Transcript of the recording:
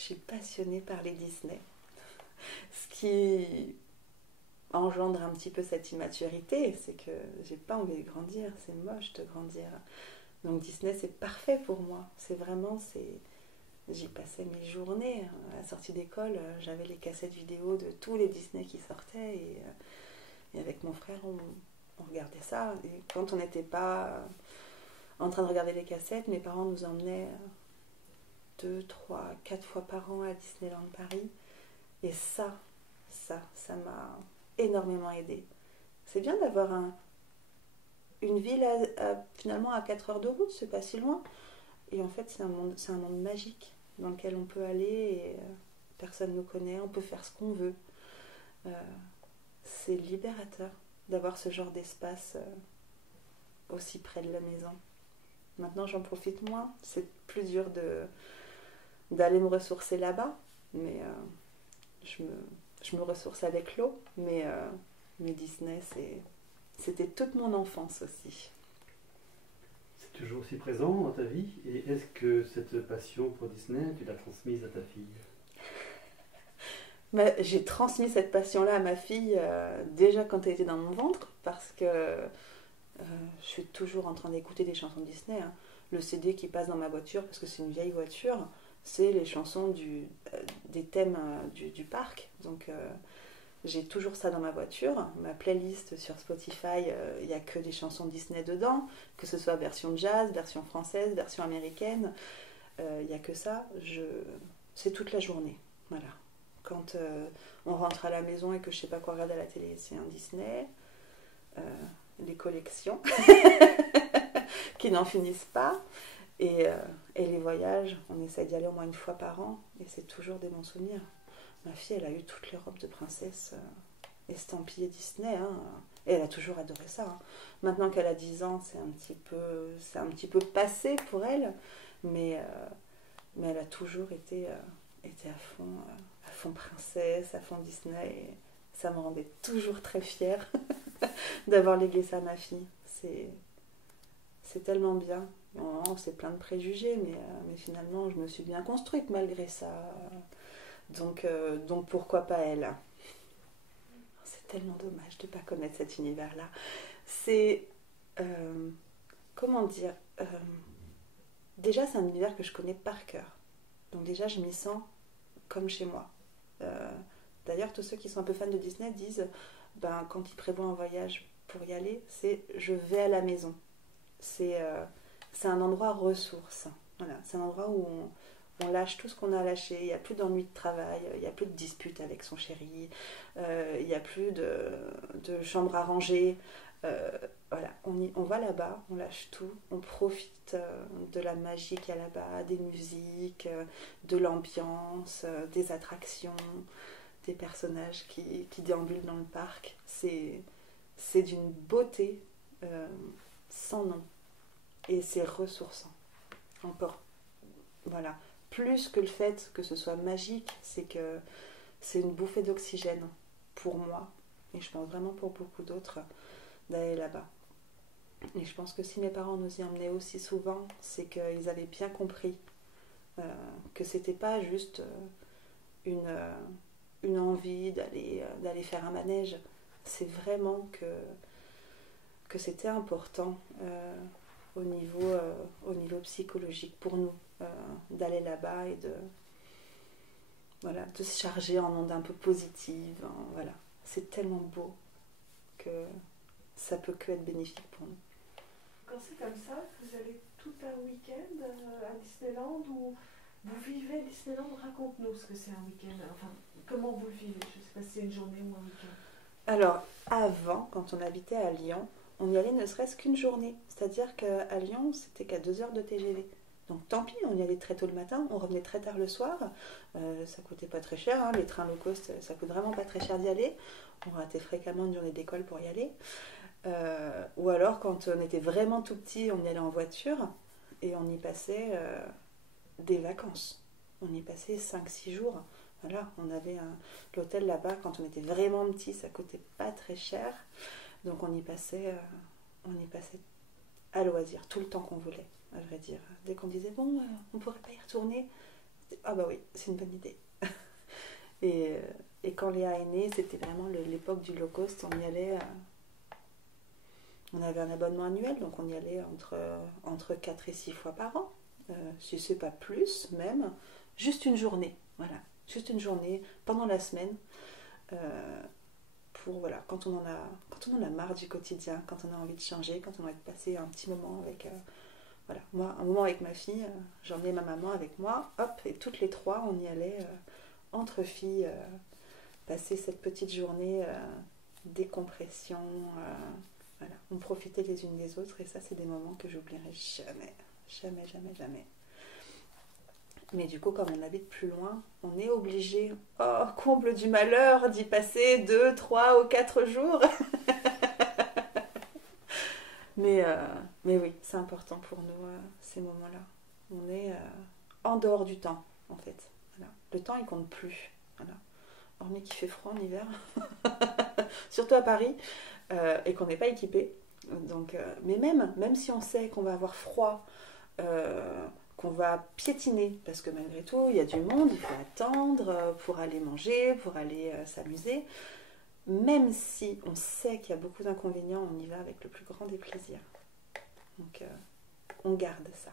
Je suis passionnée par les Disney. Ce qui engendre un petit peu cette immaturité, c'est que j'ai pas envie de grandir, c'est moche de grandir. Donc Disney, c'est parfait pour moi. C'est vraiment, j'y passais mes journées. À la sortie d'école, j'avais les cassettes vidéo de tous les Disney qui sortaient et avec mon frère, on regardait ça. Et quand on n'était pas en train de regarder les cassettes, mes parents nous emmenaient 2, 3, 4 fois par an à Disneyland Paris. Et ça m'a énormément aidée. C'est bien d'avoir une ville finalement à 4 heures de route, c'est pas si loin. Et en fait, c'est un monde magique dans lequel on peut aller et personne ne nous connaît, on peut faire ce qu'on veut. Euh, c'est libérateur d'avoir ce genre d'espace aussi près de la maison. Maintenant, j'en profite moins. C'est plus dur d'aller me ressourcer là-bas, mais je me ressource avec l'eau. Mais Disney, c'était toute mon enfance aussi. C'est toujours aussi présent dans ta vie. Et est-ce que cette passion pour Disney, tu l'as transmise à ta fille? J'ai transmis cette passion-là à ma fille déjà quand elle était dans mon ventre, parce que je suis toujours en train d'écouter des chansons Disney. Hein. Le CD qui passe dans ma voiture, parce que c'est une vieille voiture, c'est les chansons des thèmes du parc. Donc j'ai toujours ça dans ma voiture. Ma playlist sur Spotify, il n'y a que des chansons Disney dedans, que ce soit version jazz, version française, version américaine. Il n'y a que ça. C'est toute la journée. Voilà. Quand on rentre à la maison et que je ne sais pas quoi regarder à la télé, c'est un Disney. Les collections qui n'en finissent pas. Et les voyages, on essaie d'y aller au moins une fois par an. Et c'est toujours des bons souvenirs. Ma fille, elle a eu toutes les robes de princesse estampillées Disney. Hein, et elle a toujours adoré ça. Hein. Maintenant qu'elle a 10 ans, c'est un petit peu passé pour elle. Mais elle a toujours été à fond princesse, à fond Disney. Et ça me rendait toujours très fière d'avoir légué ça à ma fille. C'est tellement bien. On s'est plein de préjugés, mais finalement, je me suis bien construite malgré ça. Donc pourquoi pas elle? C'est tellement dommage de ne pas connaître cet univers-là. C'est... comment dire déjà, c'est un univers que je connais par cœur. Donc déjà, je m'y sens comme chez moi. D'ailleurs, tous ceux qui sont un peu fans de Disney disent, quand ils prévoient un voyage pour y aller, c'est je vais à la maison. C'est un endroit ressource. Voilà, c'est un endroit où on lâche tout ce qu'on a lâché. Il n'y a plus d'ennui de travail, il n'y a plus de disputes avec son chéri, il n'y a plus de chambre à ranger. Voilà, on va là-bas, on lâche tout, on profite de la magie qu'il y a là-bas, des musiques, de l'ambiance, des attractions, des personnages qui déambulent dans le parc. C'est d'une beauté sans nom. Et c'est ressourçant. Encore. Voilà. Plus que le fait que ce soit magique, c'est que c'est une bouffée d'oxygène pour moi, et je pense vraiment pour beaucoup d'autres, d'aller là-bas. Et je pense que si mes parents nous y emmenaient aussi souvent, c'est qu'ils avaient bien compris que c'était pas juste une envie d'aller faire un manège. C'est vraiment que c'était important au niveau psychologique pour nous d'aller là-bas et de se charger en ondes un peu positives. Voilà. C'est tellement beau que ça peut que être bénéfique pour nous. Quand c'est comme ça, vous allez tout un week-end à Disneyland ou vous vivez Disneyland? Raconte-nous ce que c'est un week-end. Enfin, comment vous le vivez? Je ne sais pas si c'est une journée ou un week-end. Alors, avant, quand on habitait à Lyon, on y allait ne serait-ce qu'une journée. C'est-à-dire qu'à Lyon, c'était qu'à 2 heures de TGV. Donc tant pis, on y allait très tôt le matin, on revenait très tard le soir. Ça coûtait pas très cher, hein, les trains low cost, ça coûte vraiment pas très cher d'y aller. On ratait fréquemment une journée d'école pour y aller. Ou alors, quand on était vraiment tout petit, on y allait en voiture et on y passait des vacances. On y passait 5-6 jours. Voilà, on avait l'hôtel là-bas, quand on était vraiment petit, ça coûtait pas très cher. Donc on y passait à loisir, tout le temps qu'on voulait, à vrai dire. Dès qu'on disait, on pourrait pas y retourner, Ah bah oui, c'est une bonne idée. Et, euh, et quand Léa est née, c'était vraiment l'époque du low cost. On y allait, on avait un abonnement annuel, donc on y allait entre 4 et 6 fois par an. Si c'est pas plus, même. Juste une journée, voilà. Juste une journée pendant la semaine. Pour, voilà, quand on en a marre du quotidien, quand on a envie de changer, quand on a envie de passer un petit moment avec... voilà, moi, un moment avec ma fille, j'emmenais ma maman avec moi, hop, et toutes les trois, on y allait entre filles, passer cette petite journée décompression, voilà. On profitait les unes des autres, et ça, c'est des moments que j'oublierai jamais, jamais, jamais, jamais. Mais du coup, comme on habite plus loin, on est obligé, oh, comble du malheur, d'y passer 2, 3 ou 4 jours. Mais oui, c'est important pour nous, ces moments-là. On est en dehors du temps, en fait. Voilà. Le temps, il compte plus. Voilà. Hormis qu'il fait froid en hiver, surtout à Paris, et qu'on n'est pas équipé. Donc, mais même si on sait qu'on va avoir froid, qu'on va piétiner, parce que malgré tout, il y a du monde, il faut attendre pour aller manger, pour aller s'amuser. Même si on sait qu'il y a beaucoup d'inconvénients, on y va avec le plus grand des plaisirs. Donc, on garde ça.